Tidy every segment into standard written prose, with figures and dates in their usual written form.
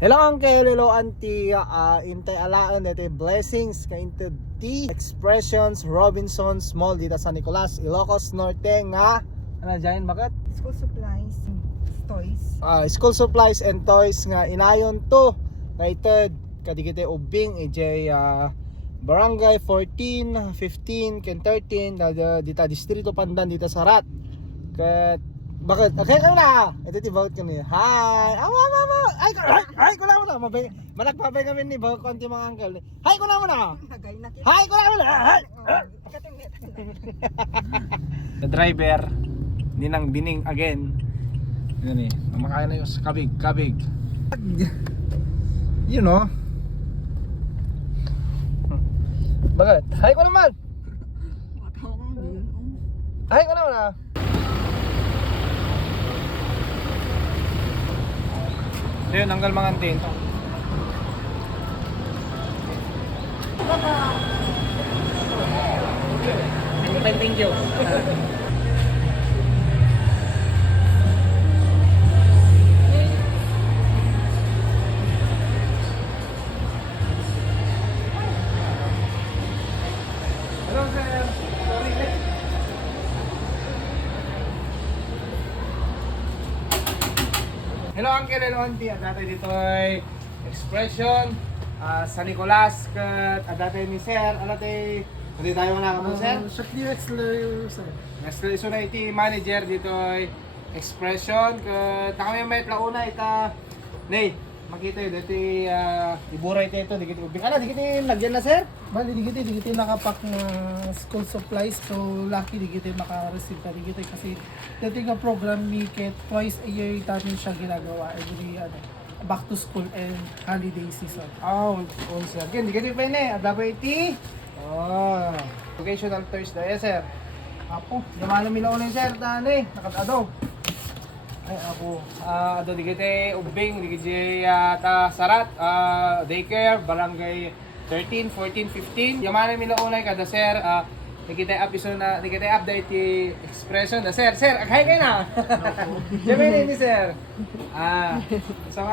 Hello uncle, hello auntie, intay alaan dito blessings ka into the Expressions Robinsons Mall dito sa Nicolas, Ilocos Norte nga ano dyan, bakit? School supplies, toys. School supplies and toys nga inayon to rated kadigite ubing EJ Barangay 14, 15, ken 13 dita distrito Pandan dita sa Rat. Kat bakit? Okay ka na. Ito ti vote kami. Hi. Ay ko na mo. Managpabay kami ni vote konti mga uncle. Hi ko na mo na. Hi ko na mo na. The driver ninang bining again. Yan eh. Mamakain na yung kabig. You know. Bakit? Hi ko naman. Hi ko naman ah. Ayun, hanggang mga antin. Thank you. Hello sir. Sorry. Hello uncle, hello auntie. At dati dito ay Expression sa Nicolas. At dati ni sir, hindi tayo manakaman sir? Shakti Wexler, sir. Wexler iso na iti manager dito ay Expression. At kami may launa ita Nay, makita yun dito iburay ito dikit ubing. Dikit lagyan na sir? Bali, digiti nakapak na school supplies. So, lucky digiti maka-receive ka digiti kasi dito nga program ni Kit twice a year natin siya ginagawa every back to school and holiday season. Sir. Again, dikit pa yun at dapat iti vocational Thursday sir. Apo, yaman nila ulit sir, nakatado. Ay ako, ado digite ubing digite ta Sarat, daycare, barangay 13, 14, 15. Yaman nila unay kada sir, digite episode na digite update ti Expression da sir. Sir, aghay kay na. Yaman ni sir. So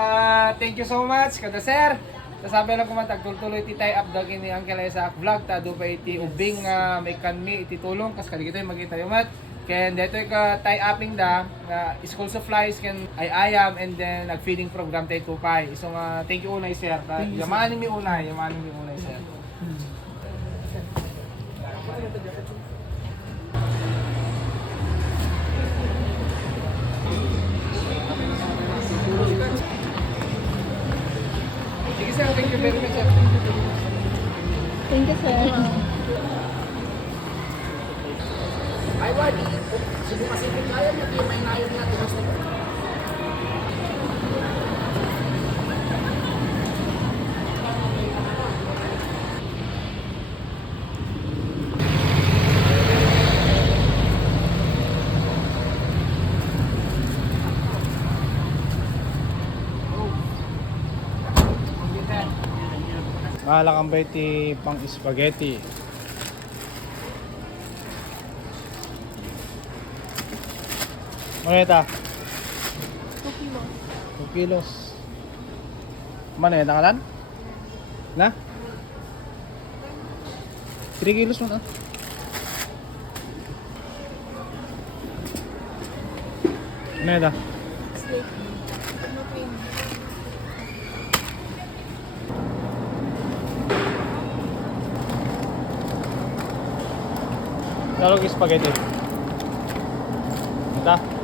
thank you so much kada sir. Sasabi lang kumantag tuloy ti tie up dagin ni Uncle sa vlog ta do pa iti ubing may kanmi iti tulong kas kadigito magita yumat. Ken dito ka tie upping da school supplies ken ay ayam and then nag-feeding program tay tupay. So thank you unay sir. Yamanin mi unay sir. Sige sir, thank you very much sir. Thank you, sir. Ay, wadi. Sige masipit kaya niya, di may nayon niya. Mahala kang ba iti pang spaghetti? Ano ito? 2 kilos. 2 kilos. Mana yan? Nakalan? Na? 3 kilos mo na. Ano ito? Steak. No cream. Lalog spaghetti. Ito?